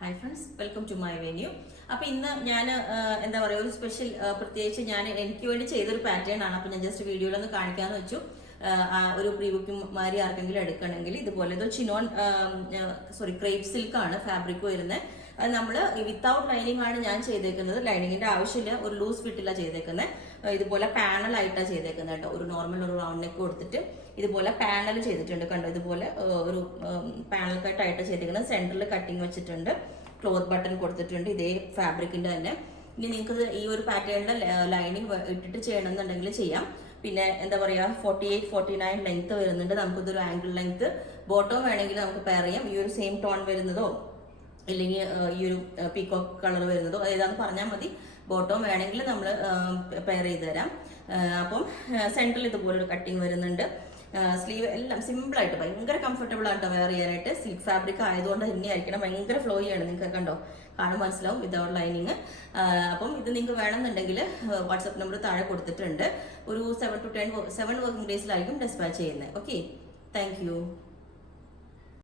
Hi friends, welcome to my venue. അപ്പൊ ഇന്ന് ഞാൻ എന്താ പറയുക, ഒരു സ്പെഷ്യൽ പ്രത്യേകിച്ച് എനിക്ക് വേണ്ടി ചെയ്തൊരു പാറ്റേൺ ആണ്. അപ്പൊ ഞാൻ ജസ്റ്റ് വീഡിയോയിലൊന്ന് കാണിക്കാന്ന് വെച്ചു. ഒരു പ്രീ ബുക്കിംഗ് മാതിരി ആർക്കെങ്കിലും എടുക്കണമെങ്കിൽ ഇതുപോലെ ഇത് ചിനോൺ ക്രേപ്പ് സിൽക്ക് ആണ് ഫാബ്രിക് വരുന്നത്. അത് നമ്മൾ വിത്തൗട്ട് ലൈനിങ് ആണ് ഞാൻ ചെയ്തേക്കുന്നത്. ലൈനിങ്ങിന്റെ ആവശ്യമില്ല, ഒരു ലൂസ് ഫിറ്റില്ല ചെയ്തേക്കുന്നത്. ഇതുപോലെ പാനൽ ആയിട്ടാണ് ചെയ്തേക്കുന്നത് കേട്ടോ. ഒരു നോർമൽ ഒരു റൗണ്ട് നെക്ക് കൊടുത്തിട്ട് ഇതുപോലെ പാനൽ ചെയ്തിട്ടുണ്ട് കണ്ടോ. ഇതുപോലെ ഒരു പാനൽ കട്ടായിട്ട് ചെയ്തേക്കുന്നത്. സെന്ററിൽ കട്ടിങ് വെച്ചിട്ടുണ്ട്, ക്ലോത്ത് ബട്ടൺ കൊടുത്തിട്ടുണ്ട് ഇതേ ഫാബ്രിക്കിന്റെ തന്നെ. ഇനി നിങ്ങൾക്ക് ഈ ഒരു പാറ്റേണിന്റെ ലൈനിങ് ഇട്ടിട്ട് ചെയ്യണമെന്നുണ്ടെങ്കിൽ ചെയ്യാം. പിന്നെ എന്താ പറയാ, 48-49 ലെങ്ത് വരുന്നുണ്ട്. നമുക്കിതൊരു ആംഗിൾ ലെങ്ത് ബോട്ടം വേണമെങ്കിൽ നമുക്ക് പെയർ ചെയ്യാം. ഈ ഒരു സെയിം ടോൺ വരുന്നതോ ഇല്ലെങ്കിൽ ഈ ഒരു പീകോക്ക് കളർ വരുന്നതോ ഏതാന്ന് പറഞ്ഞാൽ മതി. ബോട്ടം വേണമെങ്കിൽ നമ്മൾ പെയർ ചെയ്ത് തരാം. അപ്പം സെൻട്രൽ ഇതുപോലെ ഒരു കട്ടിങ് വരുന്നുണ്ട്. സ്ലീവ് എല്ലാം സിമ്പിൾ ആയിട്ട് ഭയങ്കര കംഫർട്ടബിൾ ആയിട്ട് വെയർ ചെയ്യാനായിട്ട്. സിൽക്ക് ഫാബ്രിക് ആയതുകൊണ്ട് തന്നെ ആയിരിക്കണം, ഭയങ്കര ഫ്ലോ ചെയ്യാണ്. നിങ്ങൾക്ക് കണ്ടോ, കാണാൻ മനസ്സിലാവും വിതൗട്ട് ലൈനിങ്. അപ്പം ഇത് നിങ്ങൾക്ക് വേണമെന്നുണ്ടെങ്കിൽ വാട്സപ്പ് നമ്പർ താഴെ കൊടുത്തിട്ടുണ്ട്. ഒരു 7 to 10 വർക്കിംഗ് ഡേയ്സിലായിരിക്കും ഡിസ്പാച്ച് ചെയ്യുന്നത്. Okay, thank you.